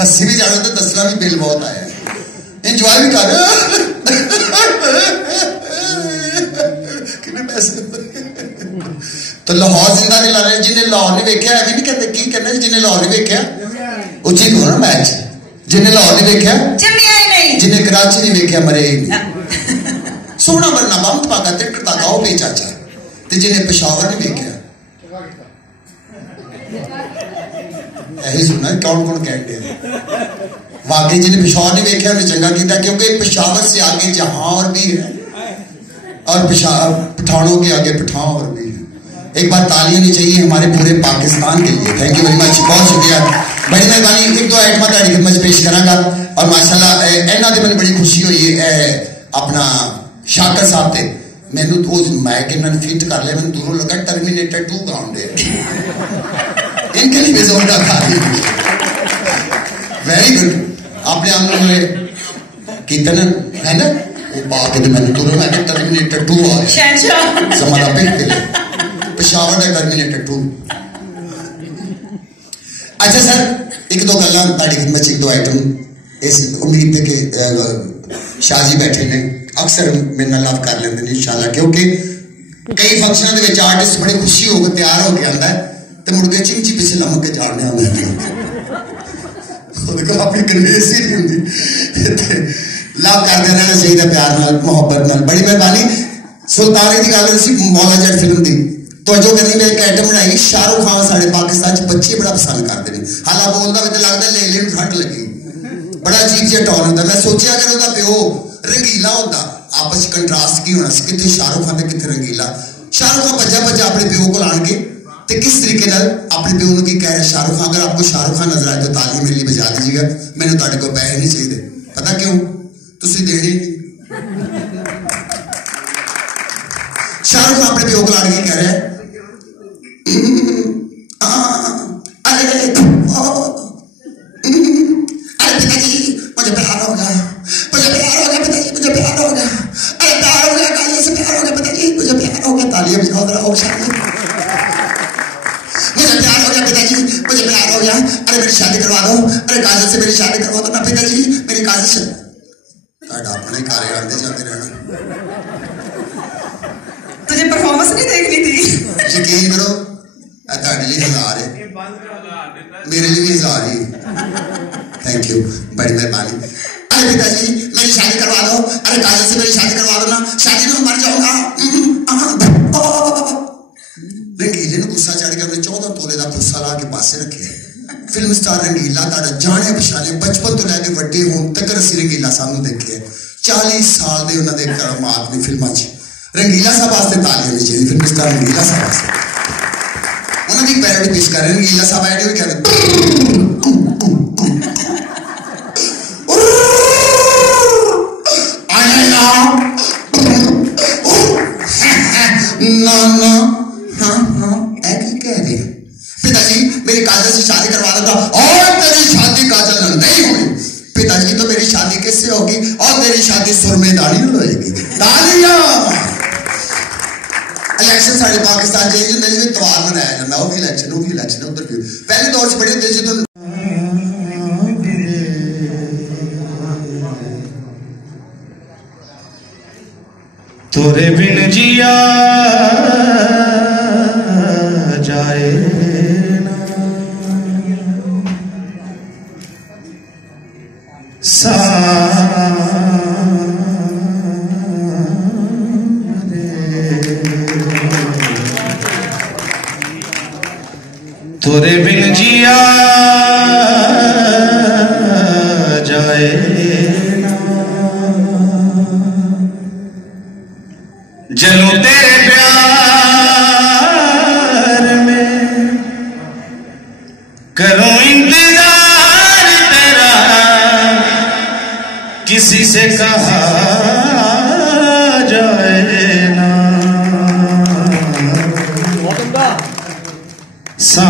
हंसी भी जाने तो दसना भी बिल बहुत आया, एंजॉय भी कर कितने पैसे। तो लाहौर जिंदा नहीं ला रहे, जिन्हें लाहौर नहीं देखा है भी नहीं कहते, की कहना जिन्हें लाहौर नहीं देखा उची कहो ना मैच, जिन्हें लाहौर नहीं देखा जिन्हें कराची नहीं देखा मरे ही नहीं। सोना मरना बम धमाका तिरकट दा गाओ पे चाचा, ते जिन्हें पेशावर नहीं देखा यही सुनना कौन कौन कहते हैं। वाकई जिन्हें पेशावर नहीं देखा उन्हें चंगा किया, क्योंकि पेशावर से आगे जहां और भी है और पठानों के आगे पठान और भी है। एक बार तालियां नहीं चाहिए हमारे पूरे पाकिस्तान के लिए। थैंक यू वेरी मच, बहुत शुक्रिया, बड़ी मेहरबानी। एक दो आइटम ताड़ी खिदमत पेश करांगा और माशाल्लाह इन्हों की मैंने बड़ी खुशी हुई है अपना शाकर साहब से मैनू तो मैक इन्होंने फिट कर लिया, मैंने दूरों लगा टर्मिनेटर 2 गाउंड इनके लिए भी जोरदार ताली। वेरी गुड, आपने हम लोग कीर्तन है ना वो बात है, मैंने दूरों मैं टर्मिनेटर 2 आ समारा पिट के पेशावर का टर्मिनेटर 2। अच्छा सर एक दो गल्लां ताड़ी खिदमत एक दो आइटम इस उम्मीद है कि शाह जी बैठे ने अक्सर मेरे नाल लव कर लेंदे ने इंशाल्लाह, क्योंकि कई फंक्शनां दे विच आर्टिस्ट बड़ी खुशी हो के तैयार हो के आंदा है ते मुड़ के चिंची पिछे लमक के जाने आंदा देखो अपनी कन्वेंस ही नहीं हुंदी। लव करदे रहना चाहिए प्यार नाल मोहब्बत नाल। बड़ी मेहरबानी। सुल्ताने दी गल सी मौला जट फिल्म दी तो जो करनी मैं एक आइटम बनाई, शाहरुख खान साढ़े पाकिस्तान च बच्चे बड़ा पसंद करते हैं, हालांकि बोलता भी तो लगता ले ले ठंड लगी, बड़ा अजीब जिहा टॉन होता। मैं सोचा अगर उसका प्यो रंगीला होता आपस कंट्रास्ट की होना सी, कितने शाहरुख खान कितने रंगीला। शाहरुख खान भज्जा भज्जा अपने प्यो को आन के ते किस तरीके अपने प्यो को कह रहे शाहरुख खान, अगर आपको शाहरुख खान नजर आए तो ताली मेरे लिए बजा दीजिएगा, मैंने तुहाडे कोल पैसे नहीं चाहिए। पता क्यों? तुसीं देने शाहरुख खान अपने प्यो को आन के कह रहा है मुझे प्यार हो गया, मुझे प्यार हो गया पिताजी, मुझे प्यार हो गया, अरे प्यार हो गया, गाली से प्यार हो गया पिताजी, मुझे प्यार हो गया। तालियां बजाओ जरा। हो गया, अरे मेरी शादी करवा दो, अरे काजल से मेरी शादी करवा दो ना पिताजी, मेरी काजल से। अपने कार्य आते जाते रहना, तुझे परफॉर्मेंस नहीं देखनी थी? यकीन करो ਤੁਹਾਡੇ ਲਈ 1000 है, मेरे लिए भी 1000 ही। थैंक यू, बड़ी मेहरबानी। अरे पिताजी मेरी शादी करवा दो, अरे काजल से मेरी शादी करवा दो ना, शादी में मर जाऊंगा। रंगीले ने गुस्सा चढ़ गया, उन्हें 14 तोले का गुस्सा ला के पासे रखे। फिल्म स्टार रंगीला ताड़ा जाने पछाने बचपन तो लैके वड्डे होण तक असीं रंगीला साहब नूं देखे 40 साल दे उन्हां दे करामात ने फिल्मां च। रंगीला साहब वास्ते ताली होनी चाहिए, फिल्म स्टार रंगीला साहब वास्ते। उन्हां दी पैरोडी पेश कर रहे रंगीला साहब आए हुए कह रहे ना ना हाँ हाँ ऐसी कह रहे हैं पिताजी मेरी काजल से शादी करवा देता, और तेरी शादी काजल नहीं होगी। पिताजी तो मेरी शादी किससे होगी, और तेरी शादी सुरमेदानी में होगी। तालियां। इलेक्शन साढ़े पाकिस्तान जो त्योहार मनाया जाता, वो भी इलेक्शन उधर भी पहले दौर से बड़े होते जो तोरे बिन जिया जाए ना, तोरे बिन जिया जाए ना, जलूं तेरे प्यार में करूं इंतजार तेरा, किसी से कहा जाए ना, सा